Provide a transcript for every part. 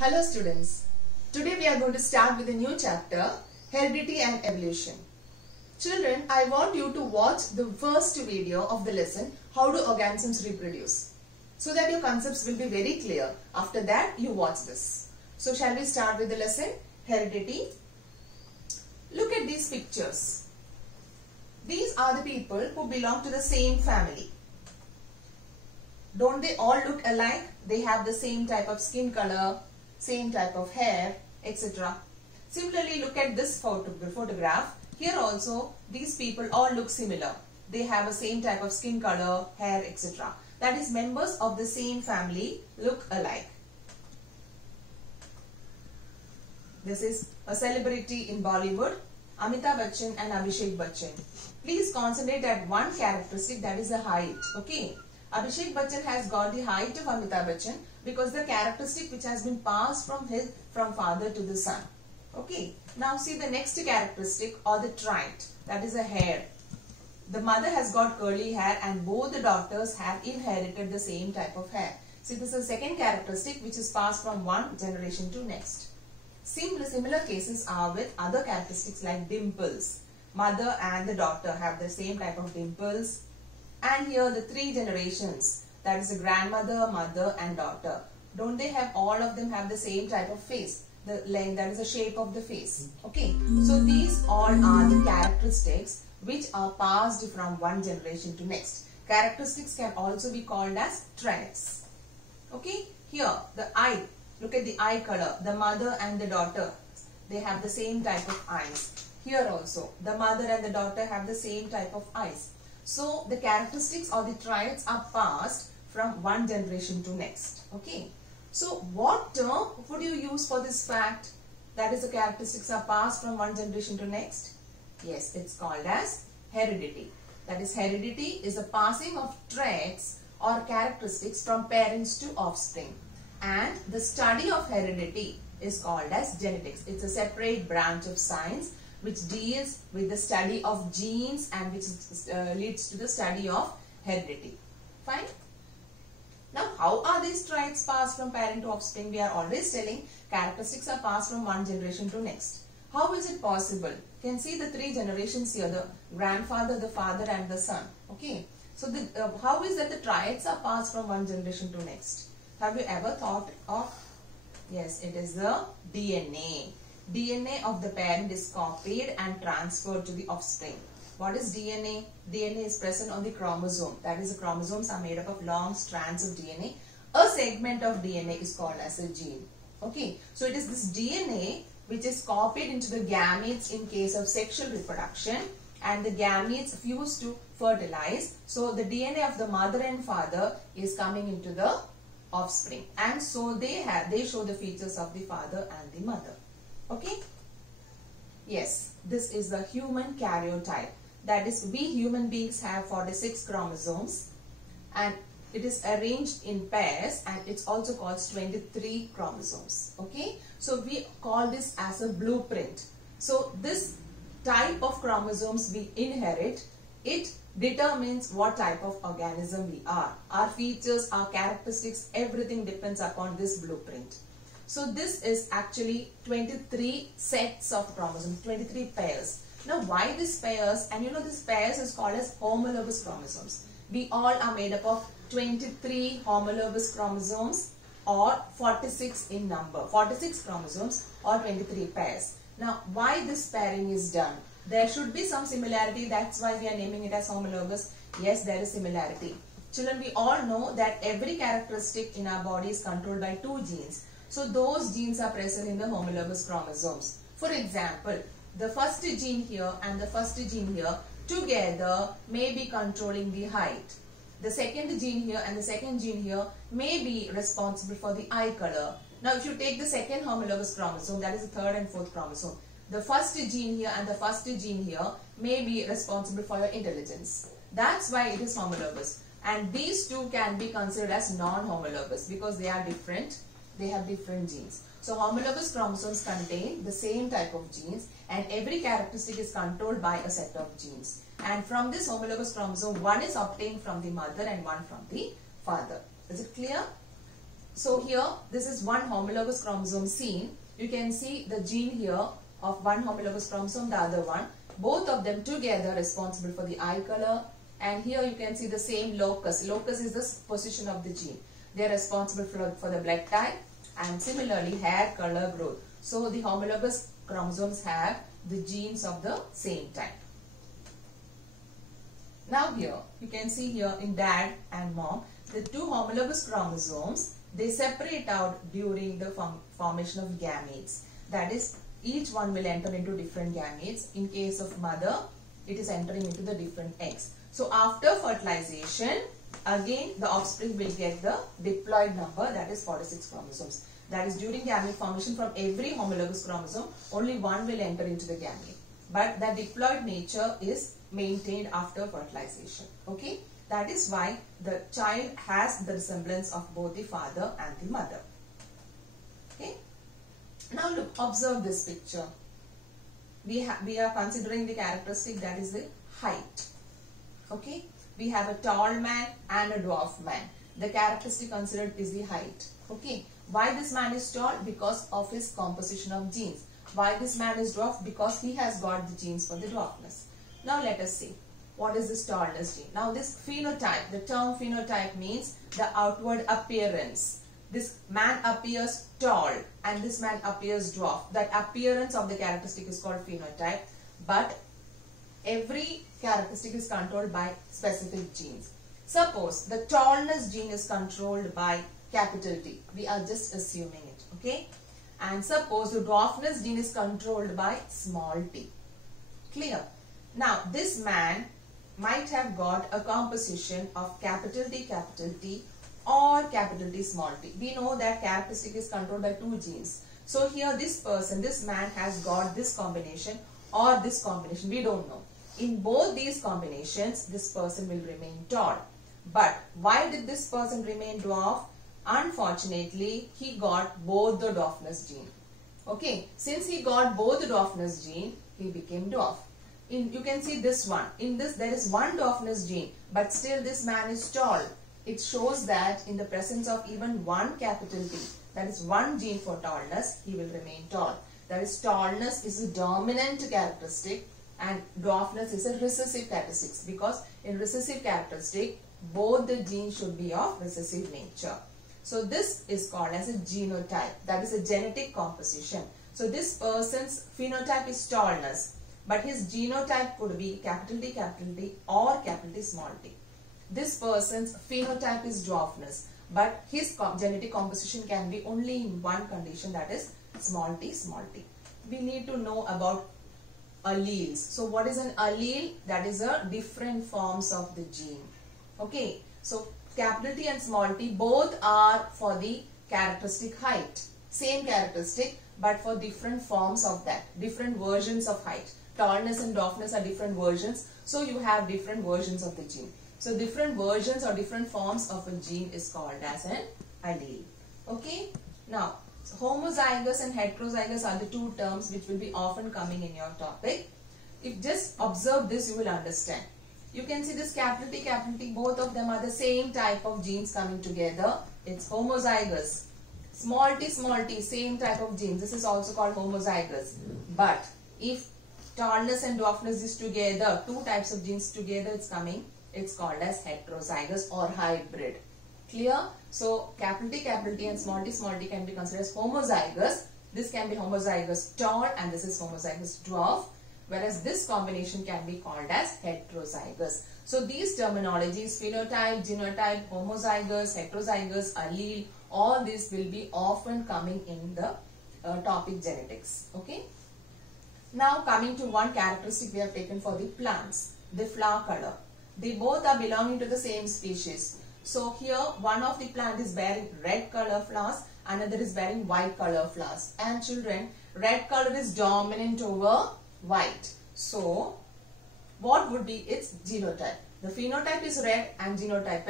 Hello students, today we are going to start with a new chapter, Heredity and Evolution. Children, I want you to watch the first video of the lesson, How do Organisms Reproduce? So that your concepts will be very clear. After that, you watch this. So shall we start with the lesson, Heredity? Look at these pictures. These are the people who belong to the same family. Don't they all look alike? They have the same type of skin color, same type of hair, etc. Similarly, look at this photograph. Here also, these people all look similar. They have the same type of skin color, hair, etc. That is, members of the same family look alike. This is a celebrity in Bollywood, Amitabh Bachchan and Abhishek Bachchan. Please concentrate at one characteristic, that is the height. Okay. Abhishek Bachchan has got the height of Amitabh Bachchan because the characteristic which has been passed from father to the son. Okay. Now see the next characteristic or the trait, that is a hair. The mother has got curly hair and both the daughters have inherited the same type of hair. See, this is the second characteristic which is passed from one generation to next. Similar cases are with other characteristics like dimples. Mother and the daughter have the same type of dimples. And here the three generations, that is the grandmother, mother and daughter. Don't they have, all of them have the same type of face? The length, that is the shape of the face. Okay. So these all are the characteristics which are passed from one generation to next. Characteristics can also be called as traits. Okay. Here the eye, look at the eye color. The mother and the daughter, they have the same type of eyes. Here also the mother and the daughter have the same type of eyes. So the characteristics or the traits are passed from one generation to next. Okay. So what term would you use for this fact? That is, the characteristics are passed from one generation to next? Yes, it's called as heredity. That is, heredity is the passing of traits or characteristics from parents to offspring. And the study of heredity is called as genetics. It's a separate branch of science which deals with the study of genes and which leads to the study of heredity. Fine. Now, how are these traits passed from parent to offspring? We are always telling characteristics are passed from one generation to next. How is it possible? You can see the three generations here, the grandfather, the father and the son. Okay. So, how is that the traits are passed from one generation to next? Have you ever thought of? Yes, it is the DNA. DNA of the parent is copied and transferred to the offspring. What is DNA? DNA is present on the chromosome. That is, the chromosomes are made up of long strands of DNA. A segment of DNA is called as a gene. Okay. So it is this DNA which is copied into the gametes in case of sexual reproduction, and the gametes fuse to fertilize. So the DNA of the mother and father is coming into the offspring, and so they show the features of the father and the mother. Okay. Yes, this is the human karyotype. That is, we human beings have 46 chromosomes and it is arranged in pairs, and it's also called 23 chromosomes. Okay. So we call this as a blueprint. So this type of chromosomes we inherit, it determines what type of organism we are. Our features, our characteristics, everything depends upon this blueprint. So this is actually 23 sets of chromosomes, 23 pairs. Now why these pairs? And you know, this pairs is called as homologous chromosomes. We all are made up of 23 homologous chromosomes or 46 in number. 46 chromosomes or 23 pairs. Now why this pairing is done? There should be some similarity. That's why we are naming it as homologous. Yes, there is similarity. Children, we all know that every characteristic in our body is controlled by two genes. So those genes are present in the homologous chromosomes. For example, the first gene here and the first gene here together may be controlling the height. The second gene here and the second gene here may be responsible for the eye color. Now if you take the second homologous chromosome, that is the third and fourth chromosome, the first gene here and the first gene here may be responsible for your intelligence. That's why it is homologous. And these two can be considered as non-homologous because they are different. They have different genes. So homologous chromosomes contain the same type of genes, and every characteristic is controlled by a set of genes. And from this homologous chromosome, one is obtained from the mother and one from the father. Is it clear? So here, this is one homologous chromosome seen. You can see the gene here of one homologous chromosome, the other one. Both of them together responsible for the eye color. And here you can see the same locus. Locus is the position of the gene. They are responsible for the blood type and similarly hair color growth. So the homologous chromosomes have the genes of the same type. Now here, you can see here in dad and mom, the two homologous chromosomes, they separate out during the formation of gametes. That is, each one will enter into different gametes. In case of mother, it is entering into the different eggs. So after fertilization, again the offspring will get the diploid number, that is 46 chromosomes. That is, during gamete formation, from every homologous chromosome, only one will enter into the gamete. But the diploid nature is maintained after fertilization. Okay, that is why the child has the resemblance of both the father and the mother. Okay, now look, observe this picture. We are considering the characteristic, that is the height. Okay, we have a tall man and a dwarf man. The characteristic considered is the height. Okay, why this man is tall? Because of his composition of genes. Why this man is dwarf? Because he has got the genes for the dwarfness. Now let us see, what is this tallness gene? Now this phenotype, the term phenotype means the outward appearance. This man appears tall and this man appears dwarf. That appearance of the characteristic is called phenotype. But every characteristic is controlled by specific genes. Suppose the tallness gene is controlled by capital T. We are just assuming it. Okay. And suppose the dwarfness gene is controlled by small t. Clear? Now this man might have got a composition of capital T or capital T small t. We know that characteristic is controlled by two genes. So here this person, this man has got this combination or this combination. We don't know. In both these combinations, this person will remain tall. But why did this person remain dwarf? Unfortunately, he got both the dwarfness gene. Okay, since he got both the dwarfness gene, he became dwarf. You can see this one. In this, there is one dwarfness gene, but still this man is tall. It shows that in the presence of even one capital T, that is one gene for tallness, he will remain tall. That is, tallness is a dominant characteristic and dwarfness is a recessive characteristic, because in recessive characteristic, both the genes should be of recessive nature. So this is called as a genotype, that is a genetic composition. So this person's phenotype is tallness, but his genotype could be capital T or capital T small t. This person's phenotype is dwarfness, but his genetic composition can be only in one condition, that is small t. We need to know about alleles. So what is an allele? That is a different forms of the gene. Okay, so capital T and small t both are for the characteristic height. Same characteristic, but for different forms of that, different versions of height. Tallness and dwarfness are different versions, so you have different versions of the gene. So different versions or different forms of a gene is called as an allele. Okay, now homozygous and heterozygous are the two terms which will be often coming in your topic. If just observe this, you will understand. You can see this capital T, both of them are the same type of genes coming together. It's homozygous. Small t, same type of genes. This is also called homozygous. But if tallness and dwarfness is together, two types of genes together, it's called as heterozygous or hybrid. Clear? So capital T and small t can be considered as homozygous. This can be homozygous tall and this is homozygous dwarf. Whereas this combination can be called as heterozygous. So these terminologies, phenotype, genotype, homozygous, heterozygous, allele, all these will be often coming in the topic genetics. Okay. Now coming to one characteristic we have taken for the plants, the flower color. They both are belonging to the same species. So here one of the plant is bearing red color flowers, another is bearing white color flowers. And children, red color is dominant over white. So what would be its genotype? The phenotype is red and genotype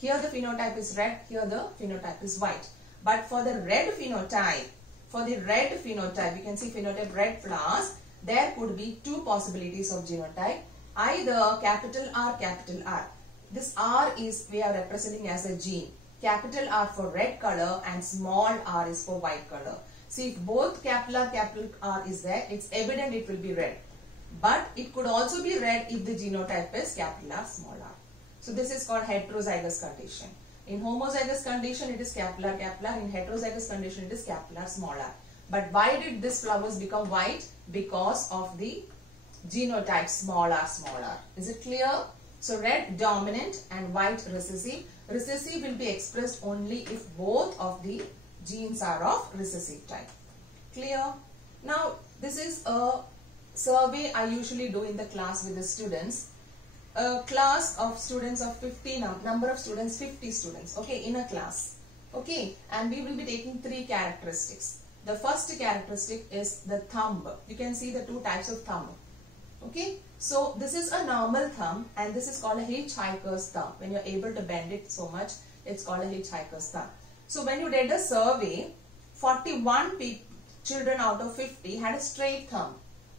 here the phenotype is red, here the phenotype is white. But for the red phenotype, you can see phenotype red flowers, there could be two possibilities of genotype, either capital R. This R is we are representing as a gene. capital R for red color and small r is for white color. See, if both capital R is there, it's evident it will be red. But it could also be red if the genotype is capital R, small r. So this is called heterozygous condition. In homozygous condition, it is capital R, capital R. In heterozygous condition, it is capital R, small r. But why did these flowers become white? Because of the genotype small r, small r. Is it clear? So red dominant and white recessive. Recessive will be expressed only if both of the genes are of recessive type. Clear? Now this is a survey I usually do in the class with the students. A class of students of 50, number of students 50 students, okay, in a class, okay, and we will be taking 3 characteristics. The first characteristic is the thumb. You can see the 2 types of thumb, okay. So this is a normal thumb and this is called a hitchhiker's thumb. When you are able to bend it so much, it's called a hitchhiker's thumb. So when you did a survey, 41 children out of 50 had a straight thumb,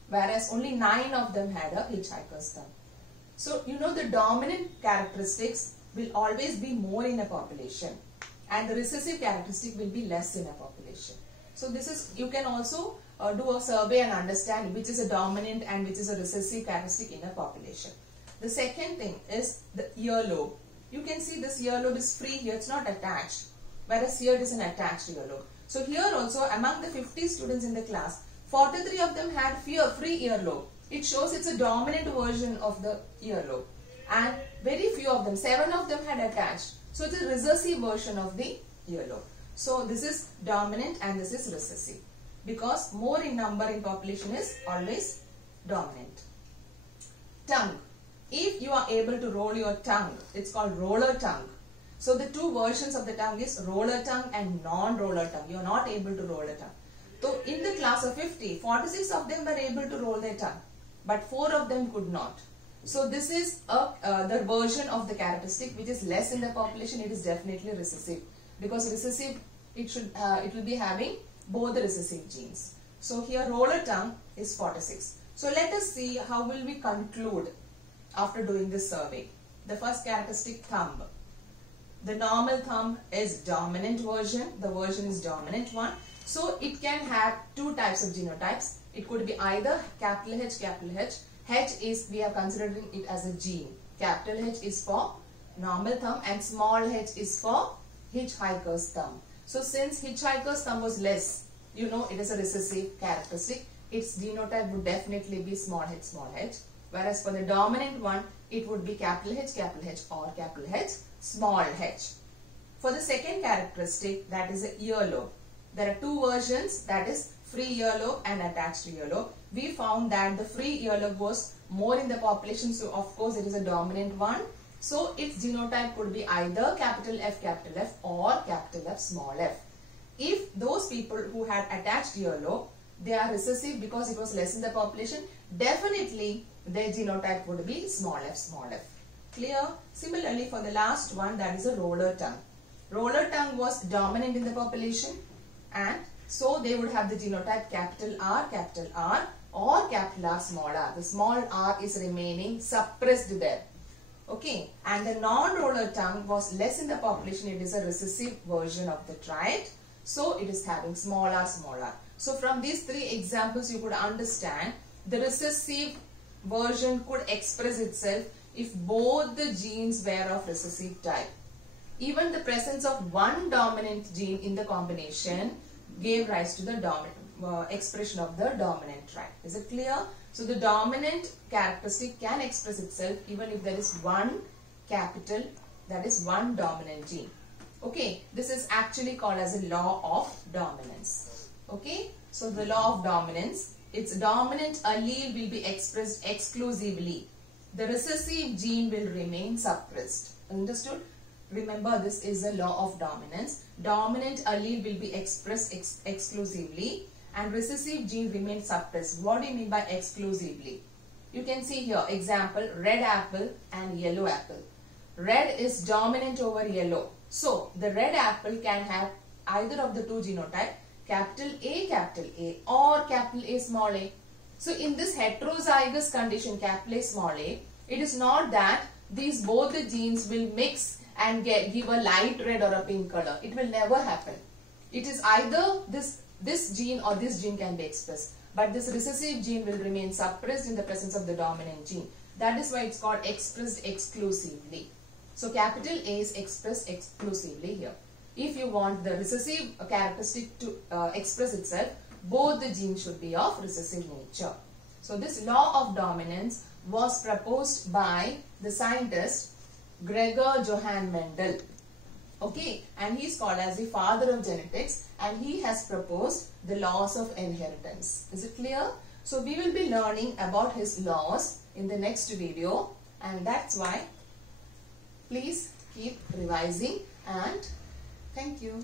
whereas only 9 of them had a hitchhiker's thumb. So you know the dominant characteristics will always be more in a population and the recessive characteristic will be less in a population. So this is, you can also do a survey and understand which is a dominant and which is a recessive characteristic in a population. The second thing is the earlobe. You can see this earlobe is free here, it's not attached, whereas here it is an attached earlobe. So here also among the 50 students in the class, 43 of them had free earlobe. It shows it's a dominant version of the earlobe. And very few of them, 7 of them had attached. So it's a recessive version of the earlobe. So this is dominant and this is recessive. Because more in number in population is always dominant. Tongue. If you are able to roll your tongue, it's called roller tongue. So the 2 versions of the tongue is roller tongue and non-roller tongue. You are not able to roll a tongue. So in the class of 50, 46 of them were able to roll their tongue, but 4 of them could not. So this is the version of the characteristic which is less in the population. It is definitely recessive, because recessive it will be having both the recessive genes. So here roller tongue is 46. So let us see how will we conclude after doing this survey. The first characteristic, thumb. The normal thumb is dominant version. The version is dominant one. So it can have 2 types of genotypes. It could be either capital H, capital H. H is, we are considering it as a gene. Capital H is for normal thumb and small h is for hitchhiker's thumb. So since hitchhiker's thumb was less, you know it is a recessive characteristic. Its genotype would definitely be small h. Whereas for the dominant one, it would be capital H or capital H, small h. For the second characteristic, that is a earlobe. There are 2 versions, that is free earlobe and attached earlobe. We found that the free earlobe was more in the population, so of course it is a dominant one. So its genotype could be either capital F or capital F, small f. If those people who had attached earlobe, they are recessive because it was less in the population, definitely their genotype would be small f. Clear? Similarly, for the last one, that is a roller tongue. Roller tongue was dominant in the population, and so they would have the genotype capital R or capital R, small r. The small r is remaining suppressed there. Okay, and the non-roller tongue was less in the population. It is a recessive version of the trait. So it is having small r. So from these 3 examples, you could understand the recessive version could express itself if both the genes were of recessive type. Even the presence of one dominant gene in the combination gave rise to the expression of the dominant trait. Is it clear? So the dominant characteristic can express itself even if there is one capital, that is one dominant gene. Okay, this is actually called as a law of dominance. Okay, so the law of dominance, its dominant allele will be expressed exclusively. The recessive gene will remain suppressed. Understood? Remember, this is a law of dominance. Dominant allele will be expressed exclusively and recessive gene remains suppressed. What do you mean by exclusively? You can see here, example, red apple and yellow apple. Red is dominant over yellow. So, the red apple can have either of the 2 genotype, capital A or capital A, small a. So, in this heterozygous condition, capital A, small a, it is not that these both the genes will mix and give a light red or a pink color. It will never happen. It is either this gene or this gene can be expressed. But this recessive gene will remain suppressed in the presence of the dominant gene. That is why it's called expressed exclusively. So capital A is expressed exclusively here. If you want the recessive characteristic to express itself, both the genes should be of recessive nature. So this law of dominance was proposed by the scientist Gregor Johann Mendel. Okay, and he is called as the father of genetics, and he has proposed the laws of inheritance. Is it clear? So we will be learning about his laws in the next video, and that's why please keep revising, and thank you.